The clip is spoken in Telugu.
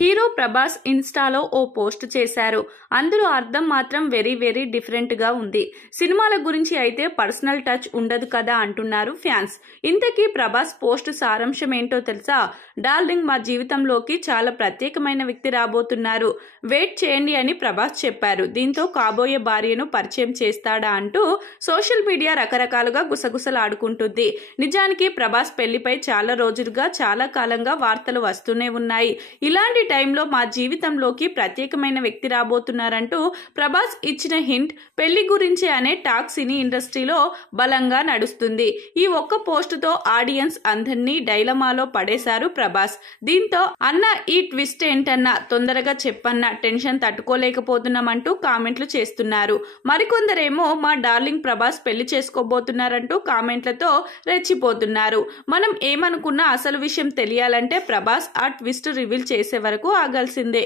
హీరో ప్రభాస్ ఇన్స్టాలో ఓ పోస్ట్ చేశారు. అందులో అర్థం మాత్రం వెరీ డిఫరెంట్ గా ఉంది. సినిమాల గురించి అయితే పర్సనల్ టచ్ ఉండదు కదా అంటున్నారు ఫ్యాన్స్. ఇంతకీ ప్రభాస్ పోస్ట్ సారాంశం ఏంటో తెలుసా? డార్లింగ్, మా జీవితంలోకి చాలా ప్రత్యేకమైన వ్యక్తి రాబోతున్నారు, వెయిట్ చేయండి అని ప్రభాస్ చెప్పారు. దీంతో కాబోయే భార్యను పరిచయం చేస్తాడా అంటూ సోషల్ మీడియా రకరకాలుగా గుసగుసలాడుకుంటుంది. నిజానికి ప్రభాస్ పెళ్లిపై చాలా రోజులుగా, చాలా కాలంగా వార్తలు వస్తూనే ఉన్నాయి. ఇలాంటి టైంలో మా జీవితంలోకి ప్రత్యేకమైన వ్యక్తి రాబోతున్నారంటూ ప్రభాస్ ఇచ్చిన హింట్ పెళ్లి గురించి అనే టాక్ సినీ ఇండస్ట్రీలో బలంగా నడుస్తుంది. ఈ ఒక్క పోస్ట్ తో ఆడియన్స్ అందరినీ డైలమాలో పడేశారు ప్రభాస్. దీంతో అన్న ఈ ట్విస్ట్ ఏంటన్నా, తొందరగా చెప్పన్నా, టెన్షన్ తట్టుకోలేకపోతున్నామంటూ కామెంట్లు చేస్తున్నారు. మరికొందరేమో మా డార్లింగ్ ప్రభాస్ పెళ్లి చేసుకోబోతున్నారంటూ కామెంట్లతో రెచ్చిపోతున్నారు. మనం ఏమనుకున్నా అసలు విషయం తెలియాలంటే ప్రభాస్ ఆ ట్విస్ట్ రివీల్ చేసే వరకు ఆగాల్సిందే.